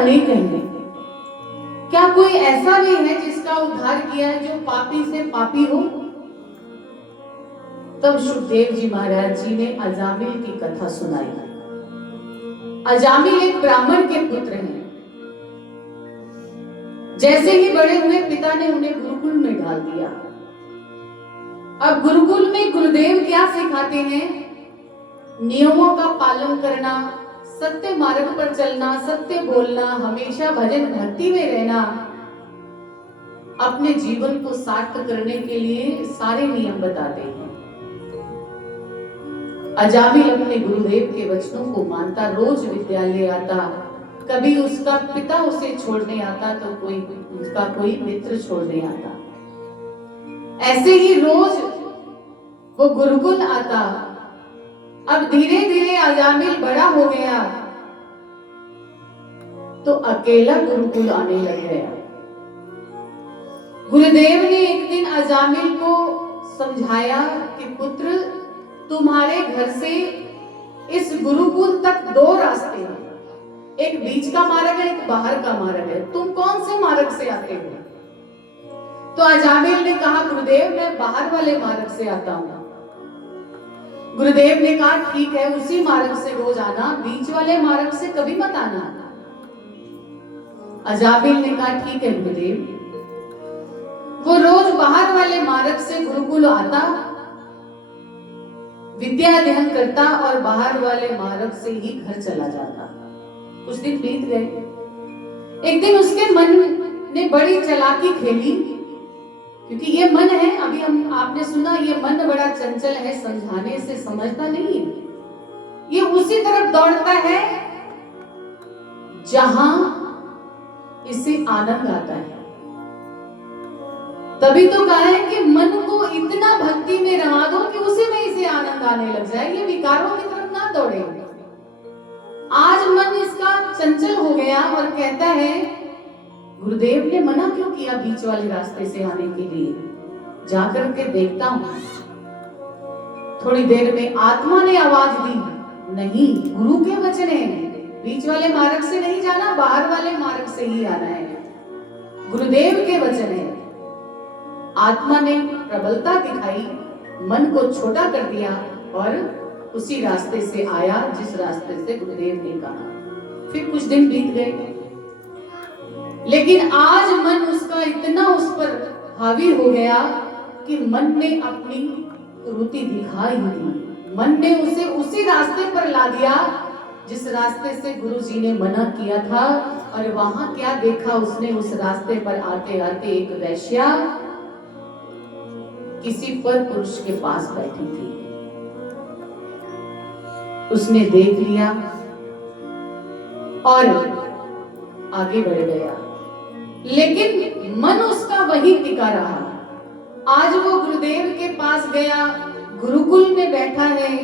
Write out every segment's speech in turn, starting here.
अनेक हैं, क्या कोई ऐसा भी है जिसका उद्धार किया है जो पापी से पापी हो? तब सुखदेव जी महाराज जी ने अजामिल की कथा सुनाई। अजामिल एक ब्राह्मण के पुत्र हैं। जैसे ही बड़े हुए पिता ने उन्हें गुरुकुल में डाल दिया। अब गुरुकुल में गुरुदेव क्या सिखाते हैं? नियमों का पालन करना, सत्य मार्ग पर चलना, सत्य बोलना, हमेशा भजन भक्ति में रहना, अपने जीवन को सार्थक करने के लिए सारे नियम बताते हैं। अजामिल अपने गुरुदेव के वचनों को मानता, रोज विद्यालय आता। कभी उसका पिता उसे छोड़ने आता तो उसका कोई मित्र छोड़ने आता। ऐसे ही रोज वो गुरुकुल आता। अब धीरे धीरे अजामिल बड़ा हो गया तो अकेला गुरुकुल आने लग गया। गुरुदेव ने एक दिन अजामिल को समझाया कि पुत्र, तुम्हारे घर से इस गुरुकुल तक 2 रास्ते हैं, एक बीच का मार्ग है, एक बाहर का मार्ग है, तुम कौन से मार्ग से आते हो? तो अजामिल ने कहा, गुरुदेव मैं बाहर वाले मार्ग से आता हूं। गुरुदेव ने कहा, ठीक है, उसी मार्ग से रोज आना, बीच वाले मार्ग से कभी मत आना। अजामिल ने कहा, ठीक है गुरुदेव। वो रोज बाहर वाले मार्ग से गुरुकुल आता, विद्या अध्ययन करता और बाहर वाले मार्ग से ही घर चला जाता। कुछ दिन बीत गए। एक दिन उसके मन ने बड़ी चालाकी खेली, क्योंकि ये मन है, अभी आपने सुना, ये मन बड़ा चंचल है, समझाने से समझता नहीं है। ये उसी तरफ दौड़ता है जहां इसे आनंद आता है। तभी तो कहा है कि मन को इतना भक्ति में रमा दो कि उसी में इसे आनंद आने लग जाए, ये विकारों की तरफ ना दौड़े। आज मन इसका चंचल हो गया और कहता है, गुरुदेव ने मना क्यों किया बीच वाले रास्ते से आने के लिए? जाकर के देखता हूं। थोड़ी देर में आत्मा ने आवाज दी, नहीं, गुरु के वचन है, बीच वाले मार्ग से नहीं जाना, बाहर वाले मार्ग से ही आना है, गुरुदेव के वचन है। आत्मा ने प्रबलता दिखाई, मन को छोटा कर दिया और उसी रास्ते से आया जिस रास्ते से गुरुदेव ने कहा। फिर कुछ दिन बीत गए, लेकिन आज मन उसका इतना उस पर हावी हो गया कि मन ने अपनी कुरीति दिखा ही दी। मन ने उसे उसी रास्ते पर ला दिया जिस रास्ते से गुरु जी ने मना किया था। और वहां क्या देखा उसने? उस रास्ते पर आते आते एक वैश्या किसी पर पुरुष के पास बैठी थी। उसने देख लिया और आगे बढ़ गया, लेकिन मन उसका वहीं टिका रहा। आज वो गुरुदेव के पास गया, गुरुकुल में बैठा है,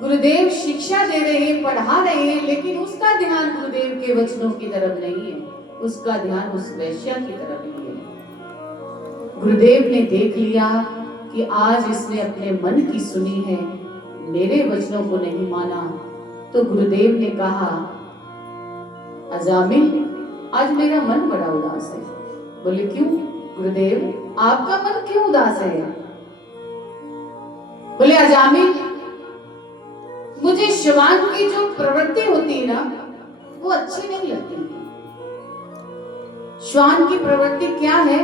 गुरुदेव शिक्षा दे रहे हैं, पढ़ा रहे हैं, लेकिन उसका ध्यान गुरुदेव के वचनों की तरफ नहीं है, उसका ध्यान उस वैश्या की तरफ ही है। गुरुदेव ने देख लिया कि आज इसने अपने मन की सुनी है, मेरे वचनों को नहीं माना। तो गुरुदेव ने कहा, अजामिल, आज मेरा मन बड़ा उदास है। बोले क्यों गुरुदेव, आपका मन क्यों उदास है? बोले अजामिल, मुझे श्वान की जो प्रवृत्ति होती है ना, वो अच्छी नहीं लगती। श्वान की प्रवृत्ति क्या है?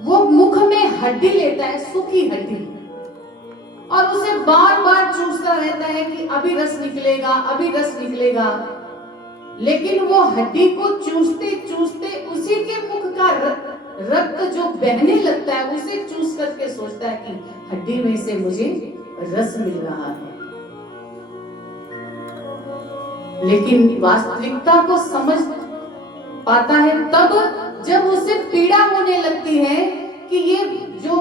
वो मुख में हड्डी लेता है, सूखी हड्डी, और उसे बार बार चूसता रहता है कि अभी रस निकलेगा, अभी रस निकलेगा। लेकिन वो हड्डी को चूसते चूसते उसी के मुख का रक्त जो बहने लगता है उसे चूस करके सोचता है कि हड्डी में से मुझे रस मिल रहा है। लेकिन वास्तविकता को समझ पाता है तब जब उसे पीड़ा होने लगती है कि ये जो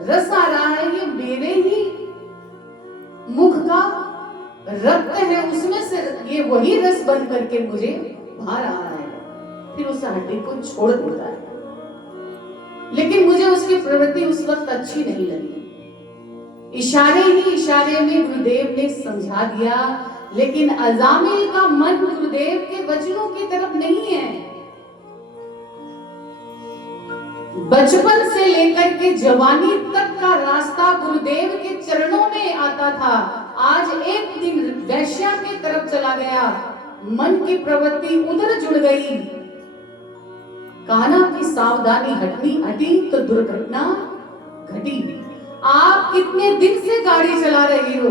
रस आ रहा है ये मेरे ही मुख का रक्त है, उसमें से ये वही रस बन करके मुझे भा रहा है। फिर उस हड्डी को छोड़ देता है। लेकिन मुझे उसकी प्रवृत्ति उस वक्त अच्छी नहीं लगी। इशारे ही इशारे में गुरुदेव ने समझा दिया, लेकिन अजामिल का मन गुरुदेव के वचनों की बचपन से लेकर के जवानी तक का रास्ता गुरुदेव के चरणों में आता था। आज एक दिन वैश्या की तरफ चला गया, मन की प्रवृत्ति उधर जुड़ गई। कहा ना कि सावधानी हटी तो दुर्घटना घटी। आप कितने दिन से गाड़ी चला रही हो,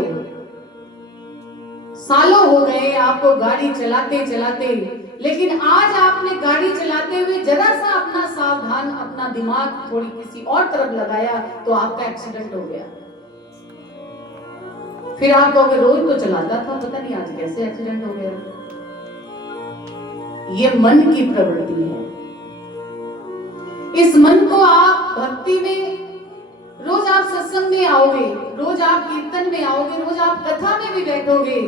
सालों हो गए आपको गाड़ी चलाते चलाते, लेकिन आज आपने गाड़ी चलाते हुए जरा सा अपना सावधान, अपना दिमाग थोड़ी किसी और तरफ लगाया तो आपका एक्सीडेंट हो गया। फिर आप कहोगे रोज तो चलाता था, पता नहीं आज कैसे एक्सीडेंट हो गया। ये मन की प्रवृत्ति है। इस मन को आप भक्ति में, रोज आप सत्संग में आओगे, रोज आप कीर्तन में आओगे, रोज आप कथा में भी बैठोगे,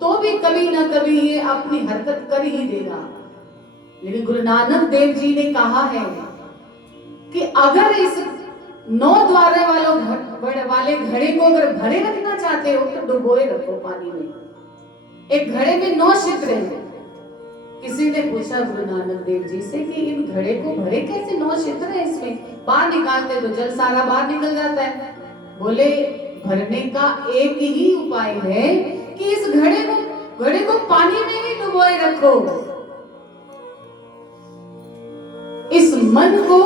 तो भी कभी ना कभी ये अपनी हरकत कर ही देगा। लेकिन गुरु नानक देव जी ने कहा है कि अगर इस 9 द्वार वाले घड़े को अगर भरे रखना चाहते हो तो डुबोए रखो पानी में। एक घड़े में 9 छिद्र हैं। किसी ने पूछा गुरु नानक देव जी से कि इन घड़े को भरे कैसे, 9 छिद्र है इसमें, बाहर निकालते तो जल सारा बाहर निकल जाता है। बोले भरने का एक ही उपाय है कि इस घड़े को पानी में ही डुबोए रखो। इस मन को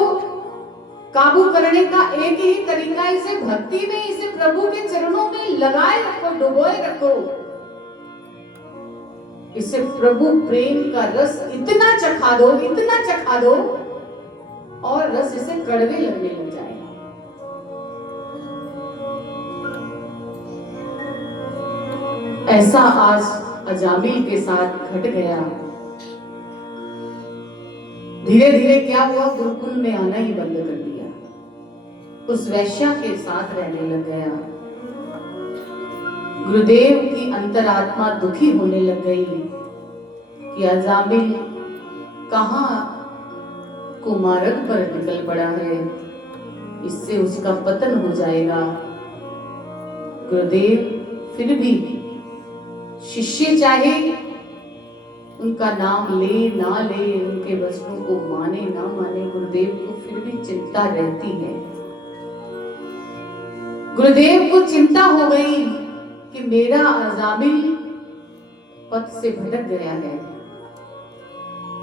काबू करने का एक ही तरीका, इसे भक्ति में, इसे प्रभु के चरणों में लगाए रखो, डुबोए रखो। इसे प्रभु प्रेम का रस इतना चखा दो और रस इसे कड़वे लगने लग जाएगा। ऐसा आज अजामिल के साथ घट गया। धीरे धीरे क्या हुआ, गुरुकुल में आना ही बंद कर दिया, उस वैश्या के साथ रहने लग गया। गुरुदेव की अंतरात्मा दुखी होने लग गई कि अजामिल कहां कुमार्ग पर निकल पड़ा है, इससे उसका पतन हो जाएगा। गुरुदेव फिर भी शिष्य चाहे उनका नाम ले ना ले, उनके वचनों को माने ना माने, गुरुदेव को फिर भी चिंता रहती है। गुरुदेव को चिंता हो गई कि मेरा अजामिल पथ से भटक गया है।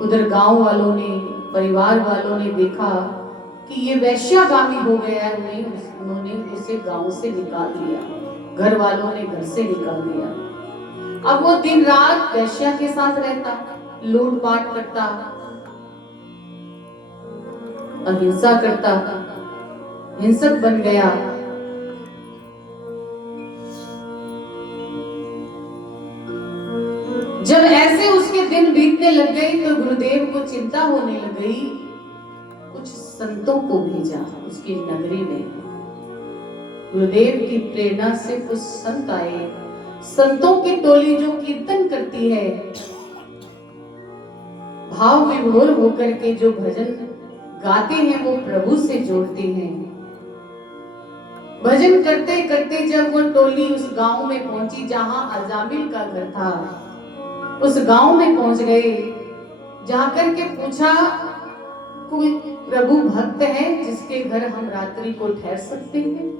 उधर गांव वालों ने, परिवार वालों ने देखा कि ये वैश्यागामी हो गया है, उन्होंने उसे गांव से निकाल दिया, घर वालों ने घर से निकाल दिया। अब वो दिन रात वैश्या के साथ रहता, लूटपाट करता, अहिंसा करता, हिंसक बन गया। जब ऐसे उसके दिन बीतने लग गए तो गुरुदेव को चिंता होने लग गई। कुछ संतों को भेजा उसकी नगरी में। गुरुदेव की प्रेरणा से कुछ संत आए। संतों की टोली जो कीर्तन करती है, भाव विभोर होकर के जो भजन गाते हैं, वो प्रभु से जोड़ते हैं। भजन करते करते जब वो टोली उस गांव में पहुंची जहां अजामिल का घर था, उस गांव में पहुंच गए। जाकर के पूछा कोई प्रभु भक्त है जिसके घर हम रात्रि को ठहर सकते हैं?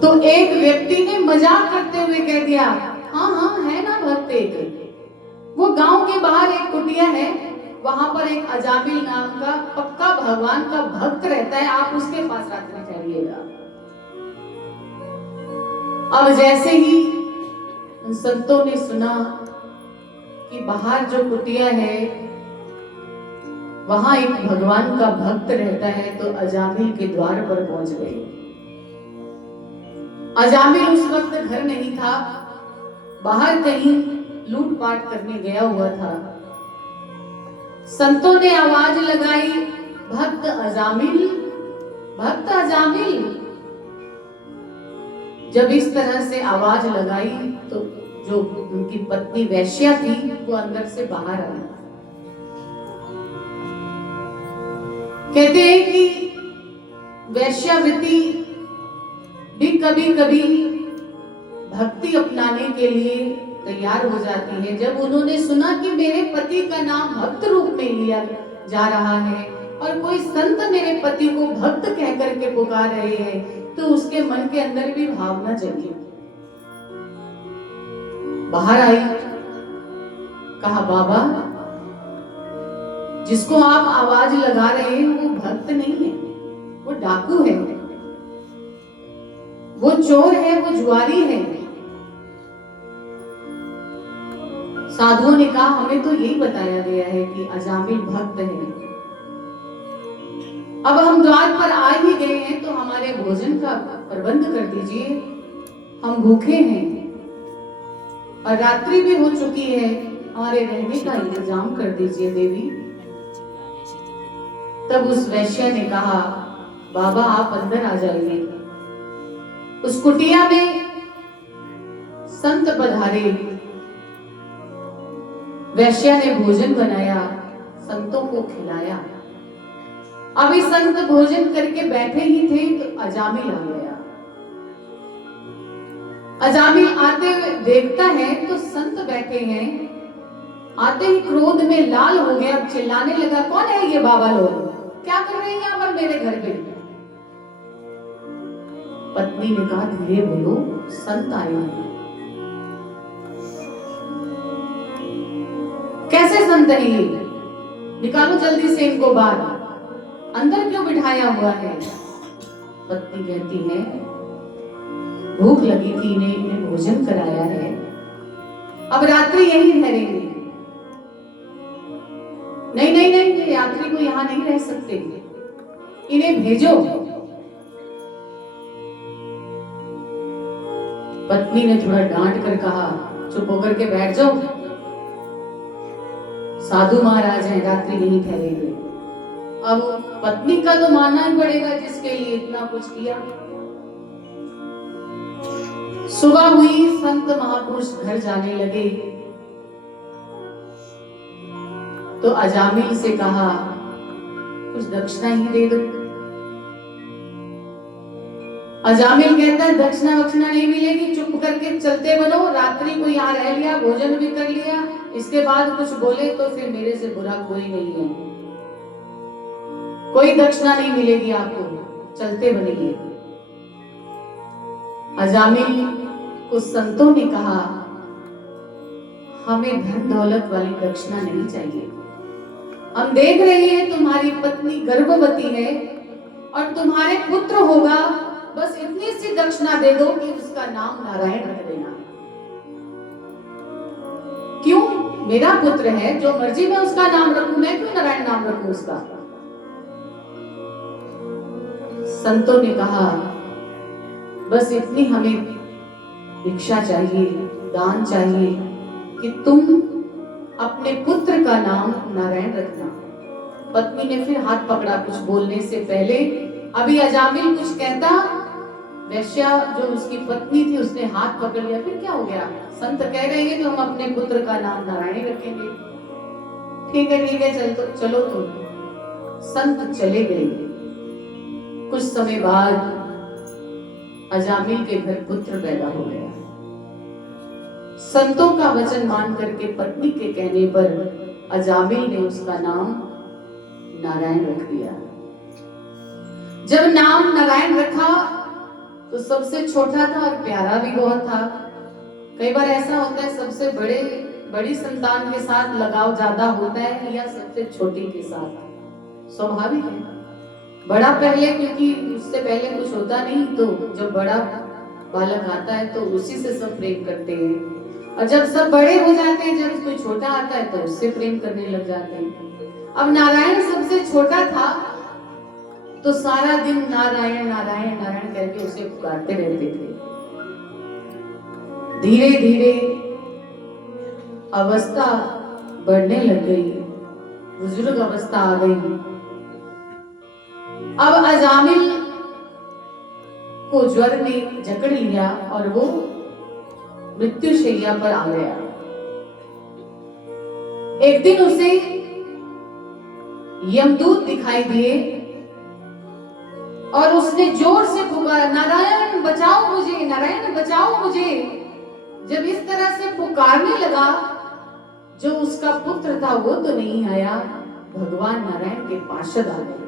तो एक व्यक्ति ने मजाक करते हुए कह दिया, हाँ हाँ है ना भक्त एक। वो गांव के बाहर एक कुटिया है, वहां पर एक अजामिल नाम का पक्का भगवान का भक्त रहता है, आप उसके पास रात्रि ठहरिएगा। अब जैसे ही उन संतों ने सुना कि बाहर जो कुटिया है वहां एक भगवान का भक्त रहता है, तो अजामिल के द्वार पर पहुंच गए। अजामिल उस वक्त घर नहीं था, बाहर कहीं लूटपाट करने गया हुआ था। संतों ने आवाज लगाई, भक्त अजामिल, भक्त अजामिल। जब इस तरह से आवाज लगाई तो जो उनकी पत्नी वैश्या थी वो अंदर से बाहर आई। कहते हैं कि वैश्यावृत्ति भी कभी कभी भक्ति अपनाने के लिए तैयार हो जाती है। जब उन्होंने सुना कि मेरे पति का नाम भक्त रूप में लिया जा रहा है और कोई संत मेरे पति को भक्त कह करके पुकार रहे हैं, तो उसके मन के अंदर भी भावना जगी। बाहर आई, कहा बाबा, जिसको आप आवाज लगा रहे हैं वो भक्त नहीं है, वो डाकू है, वो चोर है, वो जुआरी है। साधुओं ने कहा हमें तो यही बताया गया है कि अजामिल भक्त है। अब हम द्वार पर आ ही गए हैं तो हमारे भोजन का प्रबंध कर दीजिए, हम भूखे हैं और रात्रि भी हो चुकी है, हमारे रहने का इंतजाम कर दीजिए देवी। तब उस वैश्य ने कहा बाबा आप अंदर आ जाइए। उस कुटिया में संत पधारे, वैश्य ने भोजन बनाया, संतों को खिलाया। अभी संत भोजन करके बैठे ही थे तो अजामिल आ गया। अजामिल आते हुए देखता है तो संत बैठे हैं, आते ही क्रोध में लाल हो गया, चिल्लाने लगा कौन है ये बाबा लोग, क्या कर रहे हैं यहाँ पर मेरे घर पे। पत्नी ने कहा धीरे बोलो, संत आए हैं। कैसे संत है ये, निकालो जल्दी से इनको बाहर, अंदर क्यों बिठाया हुआ है। पत्नी कहती है भूख लगी थी, इन्हें भोजन कराया है, अब रात्रि यहीं ठहरेंगे। नहीं नहीं नहीं, यात्री को यहाँ नहीं रह सकते, इन्हें भेजो। पत्नी ने थोड़ा डांट कर कहा चुप होकर के बैठ जाओ, साधु महाराज हैं, रात्रि यहीं ठहरेंगे। अब पत्नी का तो मानना ही पड़ेगा जिसके लिए इतना कुछ किया। सुबह हुई, संत महापुरुष घर जाने लगे तो अजामिल से कहा कुछ दक्षिणा ही दे दो। अजामिल कहता है दक्षिणा वक्षिणा नहीं मिलेगी, चुप करके चलते बनो, रात्रि को यहाँ रह लिया, भोजन भी कर लिया, इसके बाद कुछ बोले तो फिर मेरे से बुरा कोई नहीं है, कोई दक्षिणा नहीं मिलेगी आपको, चलते बनिए। अजामिल को संतों ने कहा हमें धन दौलत वाली दक्षिणा नहीं चाहिए, हम देख रहे हैं तुम्हारी पत्नी गर्भवती है और तुम्हारे पुत्र होगा, बस इतनी सी दक्षिणा दे दो कि उसका नाम नारायण रख देना। क्यों, मेरा पुत्र है, जो मर्जी मैं उसका नाम रखूं, मैं क्यों नारायण नाम रखूं उसका। संतों ने कहा बस इतनी हमें भिक्षा चाहिए, दान चाहिए कि तुम अपने पुत्र का नाम नारायण रखना। पत्नी ने फिर हाथ पकड़ा कुछ बोलने से पहले। अभी अजामिल कुछ कहता, वैश्या जो उसकी पत्नी थी उसने हाथ पकड़ लिया। फिर क्या हो गया, संत कह रहे हैं तो हम अपने पुत्र का नाम नारायण रखेंगे। ठीक है चलो तुम। संत चले गए। कुछ समय बाद अजामिल के घर पुत्र पैदा हो गया। संतों का वचन मान करके पत्नी के कहने पर अजामिल ने उसका नाम नारायण रख दिया। जब नाम नारायण रखा तो सबसे छोटा था और प्यारा भी बहुत था। कई बार ऐसा होता है सबसे बड़ी संतान के साथ लगाव ज्यादा होता है या सबसे छोटी के साथ, स्वाभाविक है। बड़ा पहले, क्योंकि उससे पहले कुछ होता नहीं, तो जब बड़ा बालक आता है तो उसी से सब प्रेम करते हैं, और जब सब बड़े हो जाते हैं, जब कोई छोटा आता है तो उससे प्रेम करने लग जाते हैं। अब नारायण सबसे छोटा था तो सारा दिन नारायण नारायण नारायण करके उसे पुकारते रहते थे। धीरे धीरे अवस्था बढ़ने लग गई, बुजुर्ग अवस्था आ गई। अब अजामिल को ज्वर ने जकड़ लिया और वो मृत्युशैया पर आ गया। एक दिन उसे यमदूत दिखाई दिए और उसने जोर से पुकारा, नारायण बचाओ मुझे, नारायण बचाओ मुझे। जब इस तरह से पुकारने लगा, जो उसका पुत्र था वो तो नहीं आया, भगवान नारायण के पार्षद आ गए।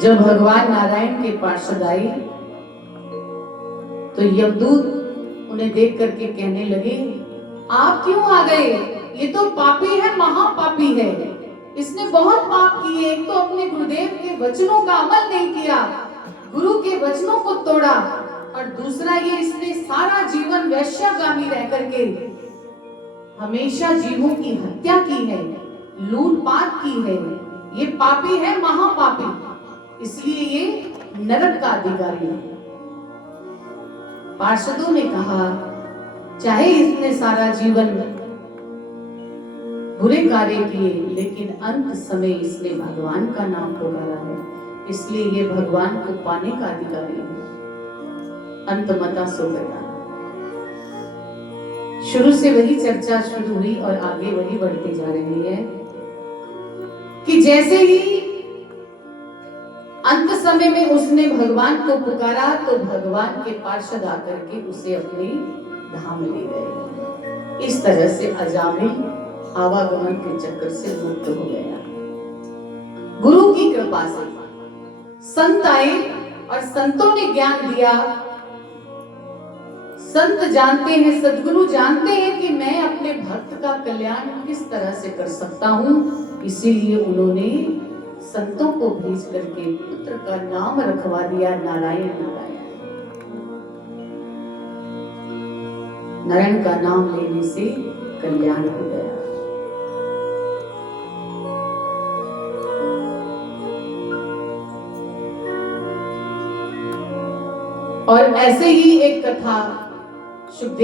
जब भगवान नारायण के पार्षद आए तो यमदूत उन्हें देख करके कहने लगे, आप क्यों आ गए? ये तो पापी है, महापापी है, इसने बहुत पाप किए। एक तो अपने गुरुदेव के वचनों का अमल नहीं किया, गुरु के वचनों को तोड़ा, और दूसरा ये इसने सारा जीवन वैश्यागामी रह करके हमेशा जीवों की हत्या की है, लूटपाट की है। ये पापी है, महापापी, इसलिए ये नरक का अधिकारी है। पार्षदों ने कहा, चाहे इसने सारा जीवन बुरे कार्य किए, लेकिन अंत समय इसने भगवान का नाम पुकारा है, इसलिए ये भगवान को पाने का अधिकारी है। अंतमता सोगता। शुरू से वही चर्चा शुरू हुई और आगे वही बढ़ती जा रही है कि जैसे ही अंत समय में उसने भगवान को पुकारा तो भगवान के पार्षद आकर के उसे अपने धाम ले गए। इस तरह से अजामिल आवागमन के चक्कर से मुक्त हो गया। गुरु की कृपा से संत आए और संतों ने ज्ञान दिया। संत जानते हैं, सद्गुरु जानते हैं कि मैं अपने भक्त का कल्याण किस तरह से कर सकता हूं, इसीलिए उन्होंने संतों को भेज करके पुत्र का नाम रखवा दिया नारायण। नारायण का नाम लेने से कल्याण हो गया। और ऐसे ही एक कथा सुखदेव